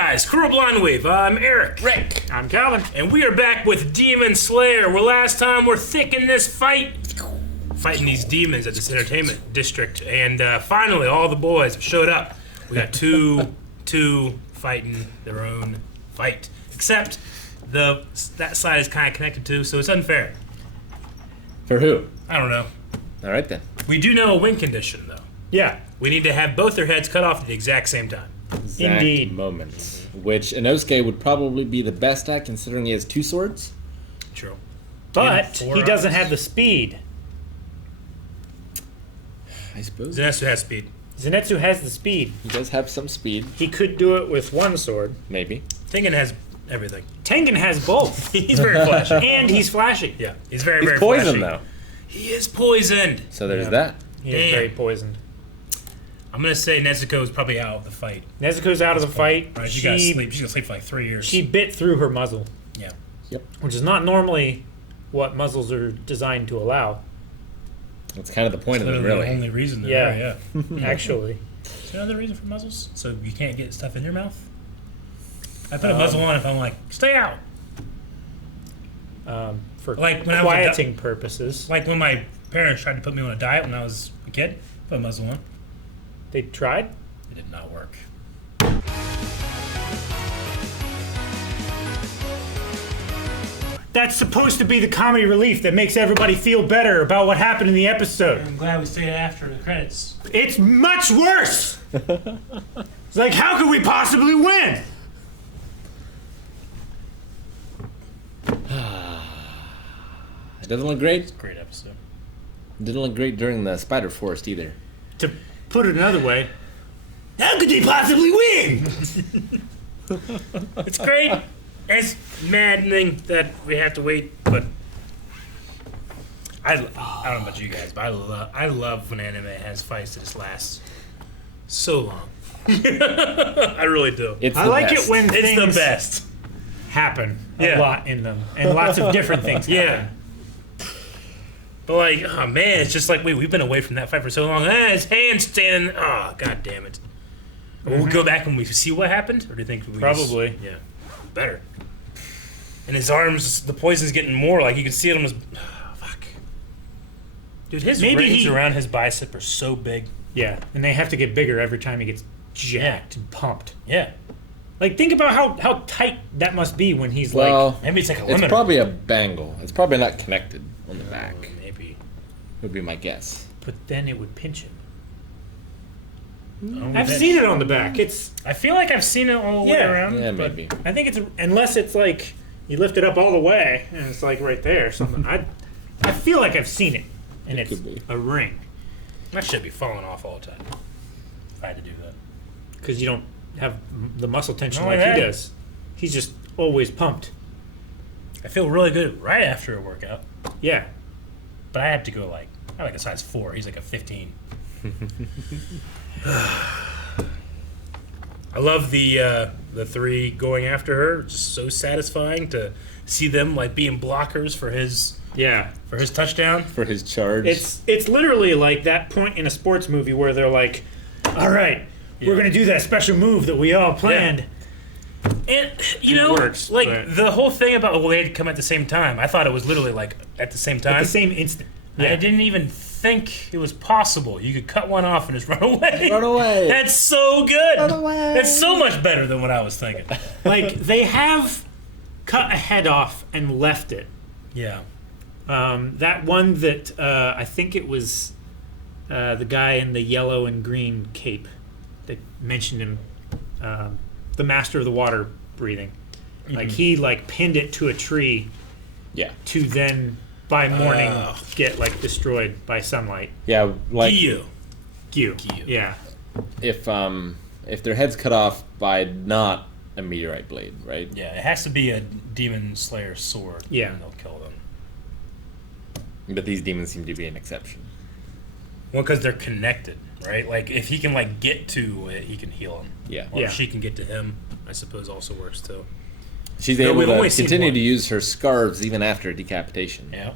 guys, Crew Blind Wave. I'm Eric. Rick. I'm Calvin. And we are back with Demon Slayer. Where last time we're thick in this fighting these demons at this entertainment district. And finally, all the boys have showed up. We got two fighting their own fight. Except that side is kind of connected too, so it's unfair. For who? I don't know. All right then. We do know a win condition, though. Yeah. We need to have both their heads cut off at the exact same time. Exact Indeed. moments. Which Inosuke would probably be the best at, considering he has two swords. True. But And he doesn't have the speed. I suppose. Zenitsu has speed. Zenitsu has the speed. He does have some speed. He could do it with one sword. Maybe. Tengen has everything. Tengen has both. He's very flashy. And he's flashy. Yeah, he's very, He's very poisoned, flashy. though. He is poisoned. So there's Yeah. that. He is Damn. very poisoned. I'm going to say Nezuko is probably out of the fight. Nezuko's out of the fight. Right, she got to sleep. She's going to sleep for like 3 years. She bit through her muzzle. Yeah. Yep. Which is not normally what muzzles are designed to allow. That's kind of the point of them, Literally really. the only reason they're Yeah. there, yeah. Actually. Is there another reason for muzzles? So you can't get stuff in your mouth? I put a muzzle on if I'm like, stay out. For Like when quieting purposes. Like when my parents tried to put me on a diet when I was a kid, put a muzzle on. They tried? It did not work. That's supposed to be the comedy relief that makes everybody feel better about what happened in the episode. I'm glad we stayed after the credits. It's much worse! It's like, how could we possibly win? It doesn't look great. Great episode. It didn't look great during the Spider Forest either. To put it another way, how could they possibly win? It's great. It's maddening that we have to wait, but I don't know about you guys, but I love when anime has fights that just last so long. I really do. It's I the like best. it when It's things the best. happen Yeah. a lot in them, and lots of different things happen. Yeah. But like, oh man, it's just like we've been away from that fight for so long. His handstand. Oh, god damn it. Will we go back and we see what happened, or do you think we Probably. yeah, better. And his arms, the poison's getting more. Like you can see it on his. Oh, fuck. Dude, his rings around his bicep are so big. Yeah, and they have to get bigger every time he gets jacked and pumped. Yeah. Like, think about how tight that must be when he's Well, Maybe it's like a it's limiter. probably a bangle. It's probably not connected on the back. Maybe. Would be my guess. but then it would pinch him. Oh, I've man. seen it on the back. It's I feel like I've seen it all the way Yeah. around. Yeah, but maybe. I think it's unless it's like you lift it up all the way and it's like right there. Something I feel like I've seen it, and It it's could be. a ring That should be falling off all the time. If I had to do that. because you don't have the muscle tension Not like like he that. does. He's just always pumped. I feel really good right after a workout, Yeah. but I have to go I like a size 4. He's like a 15. I love the three going after her. It's just so satisfying to see them like being blockers for his Yeah. touchdown. For his charge. It's literally like that point in a sports movie where they're like, "All right, we're gonna do that special move that we all planned." And you It know, works, like but- the whole thing about they had to come at the same time. I thought it was literally like at the same time. At the same instant. I didn't even think it was possible. You could cut one off and just run away. Run away. That's so good. Run away. That's so much better than what I was thinking. Like they have cut a head off and left it. Yeah. That one that I think it was the guy in the yellow and green cape that mentioned him, the master of the water breathing. Like he pinned it to a tree yeah. to then by morning get destroyed by sunlight. Yeah, like Gyu. Gyu. Gyu. Yeah. if their head's cut off by not a meteorite blade, right? Yeah, it has to be a demon slayer sword. Yeah. And they'll kill them. But these demons seem to be an exception. Well, because they're connected, right? Like if he can get to it, he can heal him. Yeah. Or Yeah. if she can get to him, I suppose also works too. She's No, able we've to only seen continue one. to use her scarves even after decapitation. Yeah.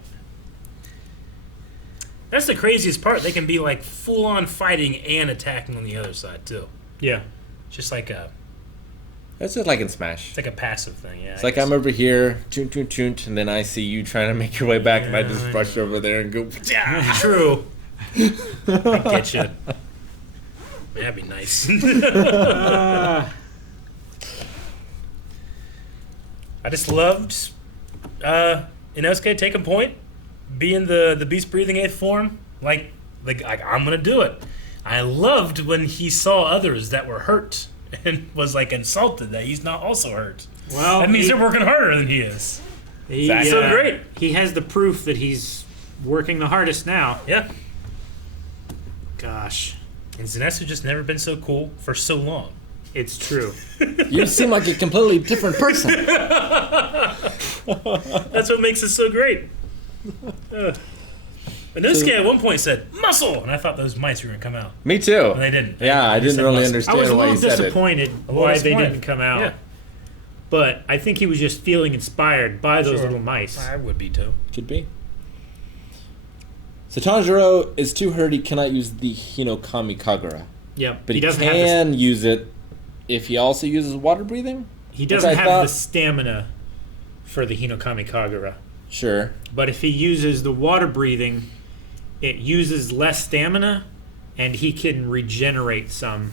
That's the craziest part. They can be full on fighting and attacking on the other side too. Yeah. Just like a That's just like in Smash. It's like a passive thing, yeah. It's like I'm over here, choont, choont, choont, and then I see you trying to make your way back, and I just rush over there and go, yeah, true. I get you. That'd be nice. I just loved Inosuke taking point, being the beast breathing 8th form. Like I'm gonna do it. I loved when he saw others that were hurt and was like insulted that he's not also hurt. Well, that means they're working harder than he is. That's so great. He has the proof that he's working the hardest now. Yeah. Gosh. And Zenitsu just never been so cool for so long. It's true. you seem like a completely different person. That's what makes it so great. Inosuke at one point said, muscle! And I thought those mice were going to come out. Me too. And they didn't. Yeah, I didn't really understand I was a why little he said it. disappointed why they didn't come out. Yeah. But I think he was just feeling inspired by those little mice. I would be too. Could be. So Tanjiro is too hurt, he cannot use the Hinokami Kagura. Yeah, But he doesn't can have use it if he also uses water breathing? he doesn't have thought. the stamina for the Hinokami Kagura. Sure. But if he uses the water breathing, it uses less stamina, and he can regenerate some.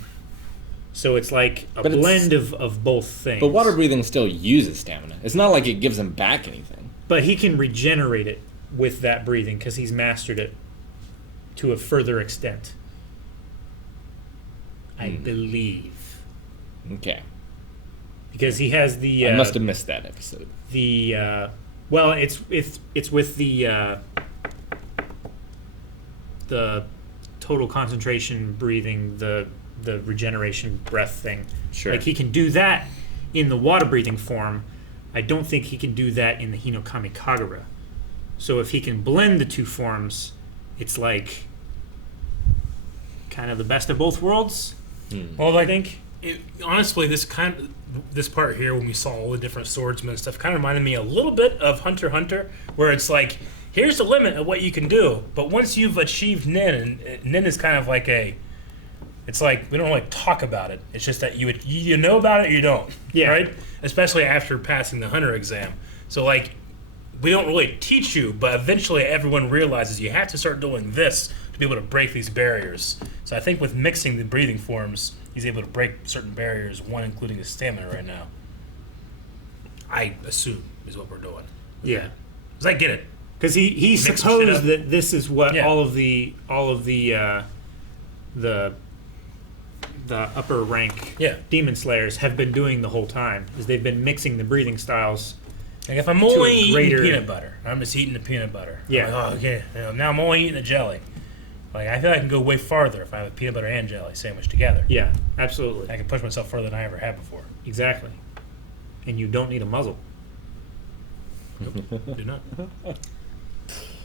So it's like a But it's- blend of both things. But water breathing still uses stamina. It's not like it gives him back anything. But he can regenerate it with that breathing because he's mastered it to a further extent. I believe. Okay. Because he has the I must have missed that episode. well, it's with the total concentration breathing, the regeneration breath thing. Sure. Like he can do that in the water breathing form. I don't think he can do that in the Hinokami Kagura. So if he can blend the two forms, it's like kind of the best of both worlds. Well, I think. Honestly, this part here, when we saw all the different swordsmen and stuff, kind of reminded me a little bit of Hunter x Hunter, where it's like, here's the limit of what you can do, but once you've achieved Nin, and Nin is kind of like it's like we don't really talk about it. It's just that you know about it, or you don't. Yeah. Right. Especially after passing the Hunter exam. So like, we don't really teach you, but eventually everyone realizes you have to start doing this to be able to break these barriers. So I think with mixing the breathing forms, he's able to break certain barriers, one including his stamina right now. I assume is what we're doing. Yeah. Because I get it. Because he Mix some shit supposed up. that this is what Yeah. all of the upper rank Yeah. demon slayers have been doing the whole time. Is they've been mixing the breathing styles. Like if I'm only a eating greater- peanut butter, I'm just eating the peanut butter. I'm Yeah. like, oh, okay. Now I'm only eating the jelly. Like I feel like I can go way farther if I have a peanut butter and jelly sandwich together. Yeah, absolutely, I can push myself further than I ever have before. exactly. And you don't need a muzzle. Do not.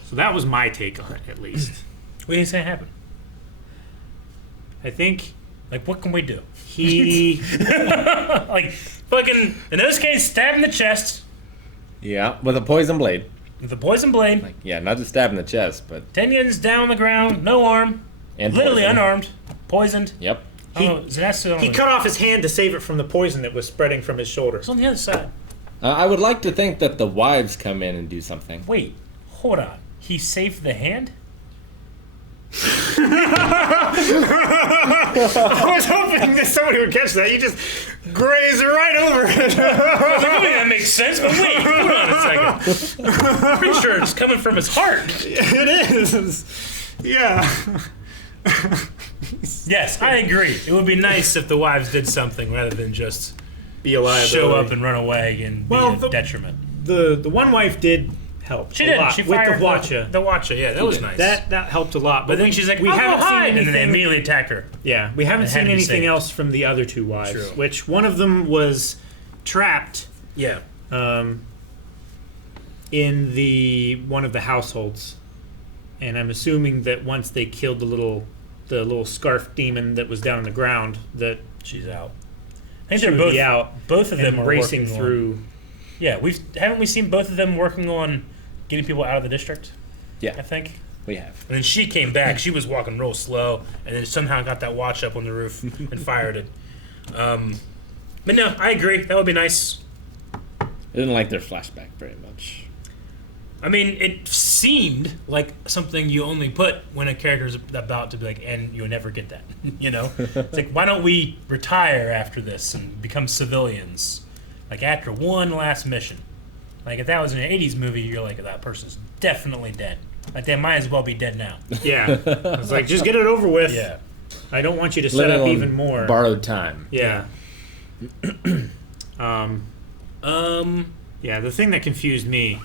So that was my take on it, at least. What do you say happened? I think Like what can we do? he Like fucking Inosuke stabbed in the chest Yeah, with a poison blade. with a poison blade. Like, yeah, not just stab in the chest, but Tengen's down on the ground, no arm, and literally poison. unarmed, poisoned. Yep. Zenitsu he cut off his hand to save it from the poison that was spreading from his shoulder. It's on the other side. I would like to think that the wives come in and do something. Wait, hold on. He saved the hand? I was hoping that somebody would catch that. You just grazed right over it. That makes sense, but wait, hold on a second. I'm pretty sure it's coming from his heart. It is. Yeah. Yes, I agree. It would be nice if the wives did something rather than just Be a liability. show up and run away and Well, be a detriment. The one wife did help. She a did. lot She with fired the Watcha. The Watcha, yeah, that was nice. That helped a lot. but then she's like, we I'll haven't go hide, seen and then they anything. immediately attack her. Yeah, we haven't It had seen to be anything safe. else from the other two wives. True. Which one of them was trapped Yeah. in one of the households, and I'm assuming that once they killed the little scarf demon that was down on the ground, that She's out. I think she they're would both be out Both of them and are racing working through. On, yeah, haven't we seen both of them working on getting people out of the district? I Yeah, think. we have. And then she came back. She was walking real slow, and then somehow got that watch up on the roof and fired it. But no, I agree. That would be nice. I didn't like their flashback very much. I mean, it seemed like something you only put when a character's about to be like, and you'll never get that. You know? It's like, why don't we retire after this and become civilians? Like, after one last mission. Like, if that was an 80s movie, you're like, that person's definitely dead. Like, they might as well be dead now. Yeah. I was like, just get it over with. Yeah. I don't want you to set up even more. Borrowed time. Yeah. Yeah, the thing that confused me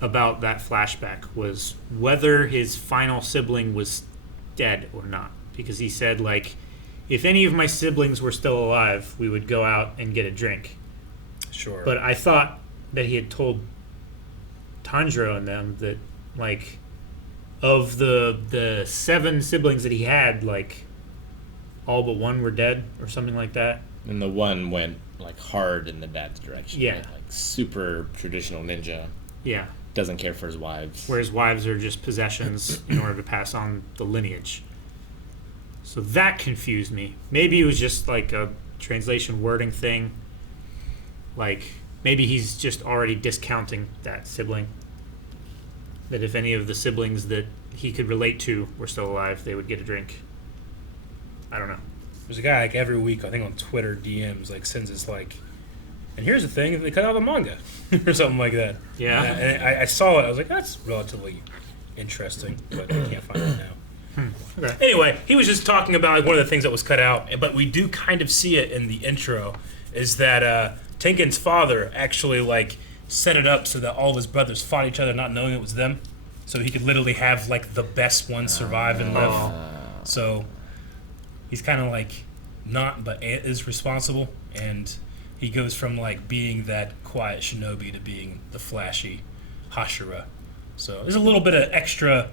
about that flashback was whether his final sibling was dead or not. Because he said, like, if any of my siblings were still alive, we would go out and get a drink. Sure. But I thought that he had told Tanjiro and them that, like, of the 7 siblings that he had, like, all but one were dead or something like that. And the one went, like, hard in the dad's direction. Yeah. Right? Like, super traditional ninja. Yeah. Doesn't care for his wives. Where his wives are just possessions in order to pass on the lineage. So that confused me. Maybe it was just like a translation wording thing. Like, maybe he's just already discounting that sibling. That if any of the siblings that he could relate to were still alive, they would get a drink. I don't know. There's a guy, like, every week, I think on Twitter DMs, like, sends us, like, and here's the thing, they cut out the manga. Or something like that. Yeah. And I saw it, I was like, that's relatively interesting, but I can't find it now. Okay. Anyway, he was just talking about, like, one of the things that was cut out, but we do kind of see it in the intro, is that Tengen's father actually, like, set it up so that all of his brothers fought each other not knowing it was them. So he could literally have, like, the best one survive and live. So he's kind of, like, not, but is responsible, and he goes from, like, being that quiet shinobi to being the flashy Hashira. So there's a little bit of extra.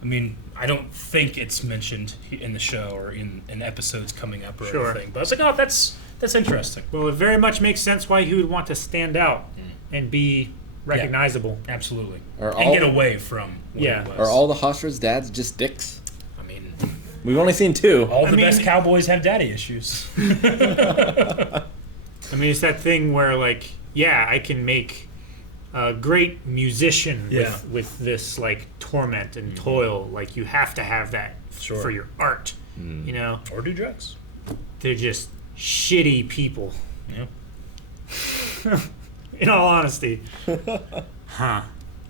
I mean, I don't think it's mentioned in the show or in episodes coming up or anything. But I was like, oh, that's interesting. Well, it very much makes sense why he would want to stand out and be recognizable. Yeah, absolutely. And get away from what it was. Are all the Hashira's dads just dicks? I mean, we've only seen 2. All the best cowboys have daddy issues. I mean, it's that thing where, like, yeah, I can make a great musician with this, like, torment and toil. Like, you have to have that for your art, you know? Or do drugs. They're just shitty people. Yeah. In all honesty. But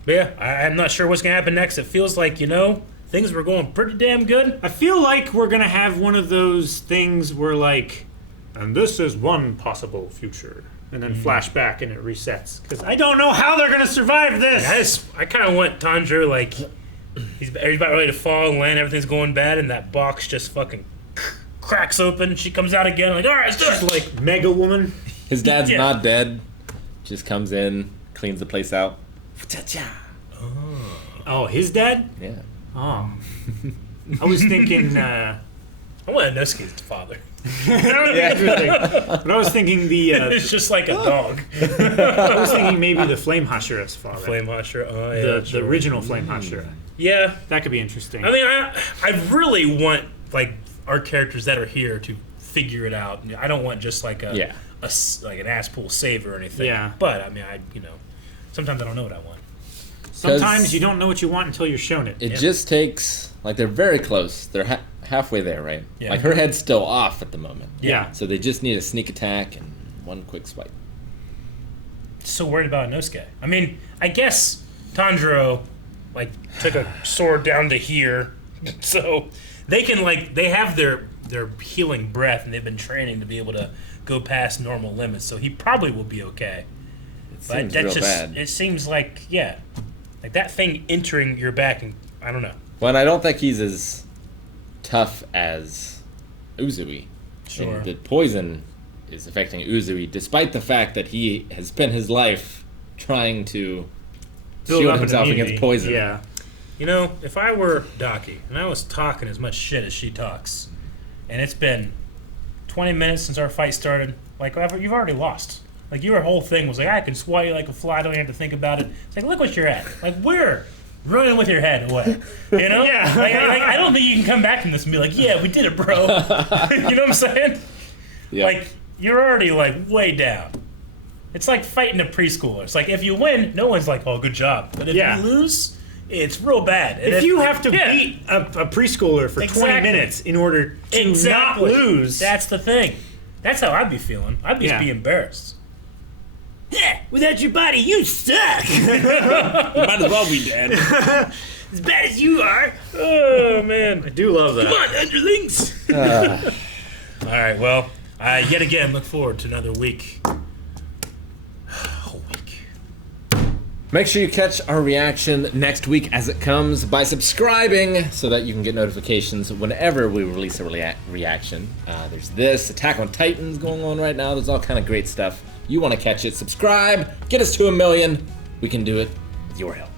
yeah, I'm not sure what's going to happen next. It feels like, you know, things were going pretty damn good. I feel like we're going to have one of those things where, like, and this is one possible future. And then flashback and it resets. Because I don't know how they're going to survive this. I kind of want Tanjiro, like, he's about ready to fall and land, everything's going bad, and that box just fucking cracks open. She comes out again, like, all right, let's do it. She's like Mega Woman. His dad's not dead. Just comes in, cleans the place out. Oh, his dad? Yeah. Oh. I was thinking... I want Inosuke's father. But I was thinking the... it's just like a dog. I was thinking maybe the Flame Hashira's father. Flame Hashira. Oh, yeah. The original Flame Hashira. Yeah. That could be interesting. I mean, I really want, like, our characters that are here to figure it out. I don't want just like an ass pool save or anything. Yeah. But I mean, sometimes I don't know what I want. Sometimes you don't know what you want until you're shown it. It just takes, like, they're very close. They're halfway there, right? Yeah. Like, her head's still off at the moment. Yeah. So they just need a sneak attack and one quick swipe. So worried about Inosuke. I mean, I guess Tanjiro, like, took a sword down to here, so they can, like, they have their healing breath, and they've been training to be able to go past normal limits. So he probably will be okay. It seems real bad. It seems like like that thing entering your back, and I don't know. Well, and I don't think he's as tough as Uzui. Sure. And the poison is affecting Uzui, despite the fact that he has spent his life trying to shield himself against poison. Yeah. You know, if I were Daki, and I was talking as much shit as she talks, and it's been 20 minutes since our fight started, like, you've already lost. Like, your whole thing was like, I can swat you like a fly, don't even have to think about it. It's like, look what you're at. Like, we're running with your head away. You know? Yeah. Like, I don't think you can come back from this and be like, yeah, we did it, bro. You know what I'm saying? Yeah. Like, you're already like way down. It's like fighting a preschooler. It's like if you win, no one's like, "Oh, good job." But if you lose, it's real bad. And if you have to beat a preschooler for 20 minutes in order to not lose, that's the thing. That's how I'd be feeling. I'd just be embarrassed. Yeah, without your body, you suck. You might as well be dead. As bad as you are. Oh man, I do love that. Come on, underlings. All right, well, yet again, look forward to another week. Whole week. Make sure you catch our reaction next week as it comes by subscribing so that you can get notifications whenever we release a reaction. There's this Attack on Titans going on right now. There's all kind of great stuff. You want to catch it, subscribe, get us to 1 million. We can do it with your help.